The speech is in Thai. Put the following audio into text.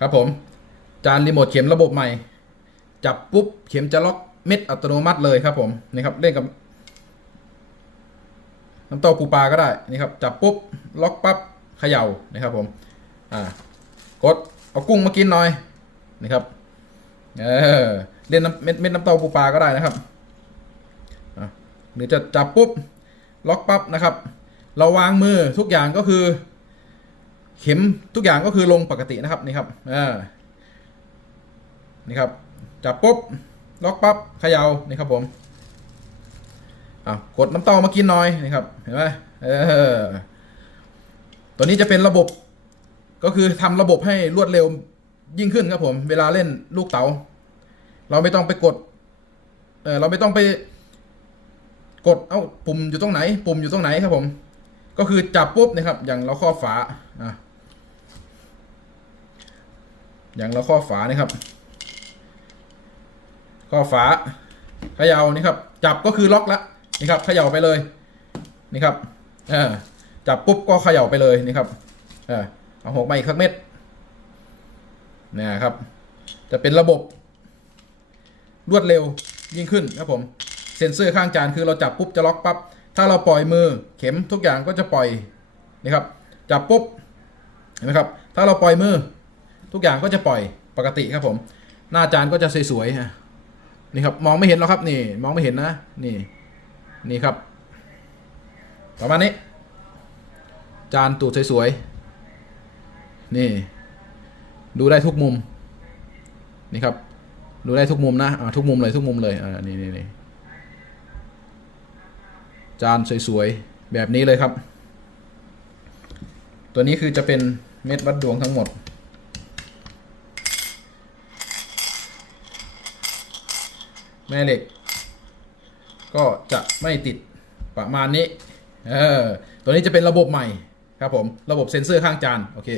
ครับผม จานรีโมทเข็มระบบใหม่ จับปุ๊บเข็มจะล็อกเม็ดอัตโนมัติเลยครับผมนี่ครับเล่นกับน้ำเต้าปูปลาก็ได้นี่ครับจับปุ๊บล็อกปั๊บเขย่านะครับผมอ่ากดเอากุ้งมากินหน่อยนี่ครับเออเล่นน้ำเม็ดเม็ดน้ำเต้าปูปลาก็ได้นะครับหรือจะจับปุ๊บล็อกปั๊บนะครับ เราวางมือทุกอย่างก็คือ เข็มทุกอย่างก็คือลงปกตินะครับนี่ครับอ่านี่ครับจับปุ๊บล็อกปั๊บเขย่านี่ครับผมอะกดน้ำเต้ามากินหน่อยนี่ครับเห็นไหมเออตัวนี้จะเป็นระบบ ก็คือทำระบบให้รวดเร็วยิ่งขึ้นครับผม เวลาเล่นลูกเต๋าเราไม่ต้องไปกดเออเราไม่ต้องไปกด เอ้าปุ่มอยู่ตรงไหน ปุ่มอยู่ตรงไหนครับผม ก็คือจับปุ๊บนะครับ อย่างเราครอฝาอะ อย่างเราครอฝานี่ครับครอฝาเขย่านี่ครับ จับก็คือล็อกละนี่ครับเขย่าไปเลยนี่ครับเออจับปุ๊บก็เขย่าไปเลยนี่ครับเออเอาหกมาอีกสักเม็ดนี่ครับ จะเป็นระบบ รวดเร็วยิ่งขึ้นครับผมเซ็นเซอร์ข้างจานคือเราจับปุ๊บจะล็อกปั๊บถ้าเราปล่อยมือเข็มทุกอย่างก็จะปล่อยนี่ครับ จับปุ๊บเห็นไหมครับ ถ้าเราปล่อยมือ ทุกอย่างก็จะปล่อยปกติครับผม หน้าจานก็จะสวยๆฮะนี่ครับมองไม่เห็นหรอกครับนี่มองไม่เห็นนะนี่นี่ครับ ประมาณนี้ จานตูดสวยๆนี่ ดูได้ทุกมุมนี่ครับ ดูได้ทุกมุมนะอ่าทุกมุมเลยทุกมุมเลยอ่านี่นี่นี่จานสวยๆแบบนี้เลยครับ ตัวนี้คือจะเป็นเม็ดวัดดวงทั้งหมด แม่เหล็ก ก็จะไม่ติดประมาณนี้เออตัวนี้จะเป็นระบบใหม่ครับผม ระบบเซ็นเซอร์ข้างจาน โอเค